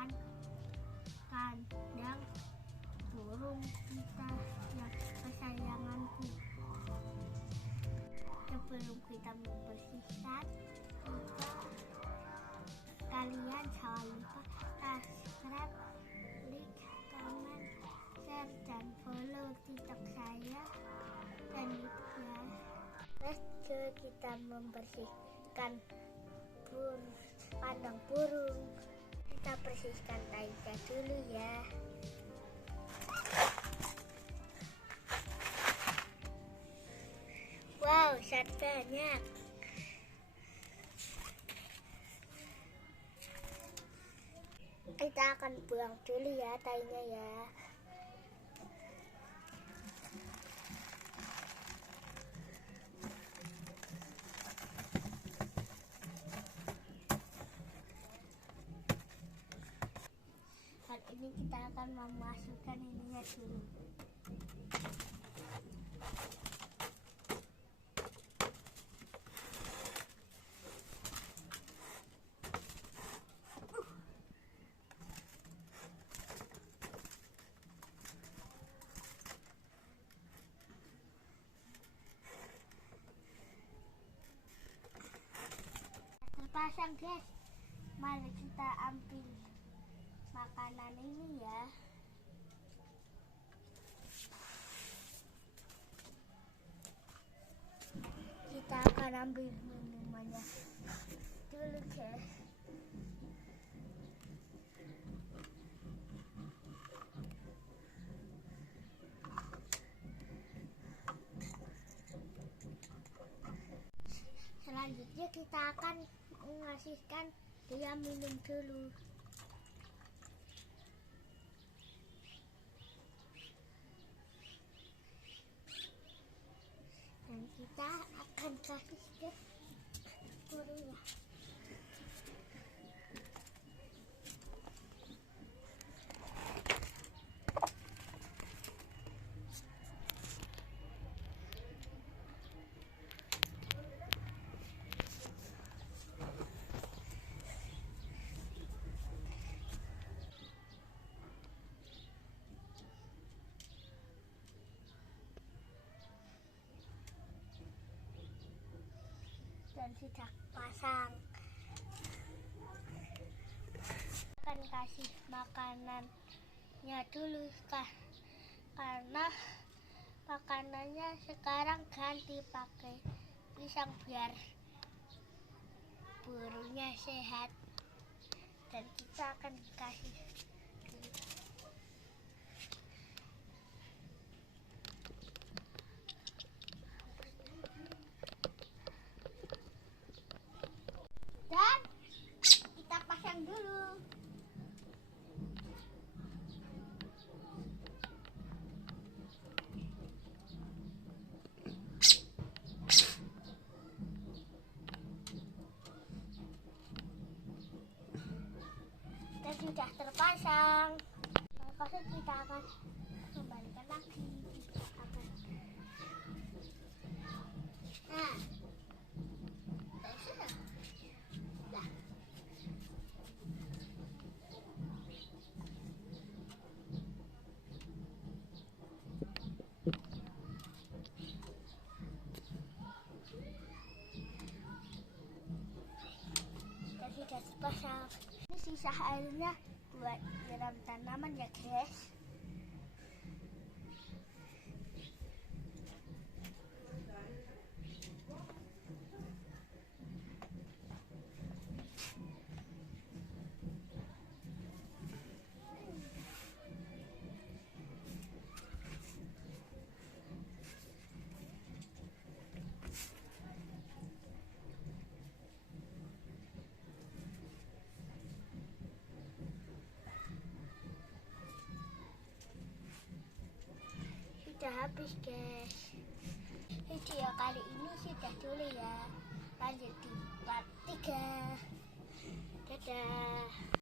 membersihkan kandang burung kita yang kesayanganku. Sebelum kita membersihkan, kalian jangan lupa subscribe, like, comment, share, dan follow TikTok saya dan YouTube ya. Let's go, kita membersihkan kandang burung. Kita bersihkan tainya dulu ya. Wow, sangat banyak. Kita akan buang dulu ya tainya ya. Kali ini kita akan memasukkan ininya dulu. Terpasang guys, mari kita ambil makanan ini ya. Kita akan ambil minumannya dulu guys. Selanjutnya kita akan mengasihkan dia minum dulu. Dan kita akan kasih ke burungnya. Dan sudah pasang. Akan kasih makanannya dulu karena makanannya sekarang ganti pakai pisang biar burungnya sehat. Dan kita akan kasih dulu. Dan kita pasang dulu. Dan sudah terpasang. Maka kita akan kembalikan lagi. Nah. Sudah terpasang. Ini sisa airnya buat nyiram tanaman ya guys. Sudah habis guys. Video kali ini sudah dulu ya. Lanjut di part 3. Dadah.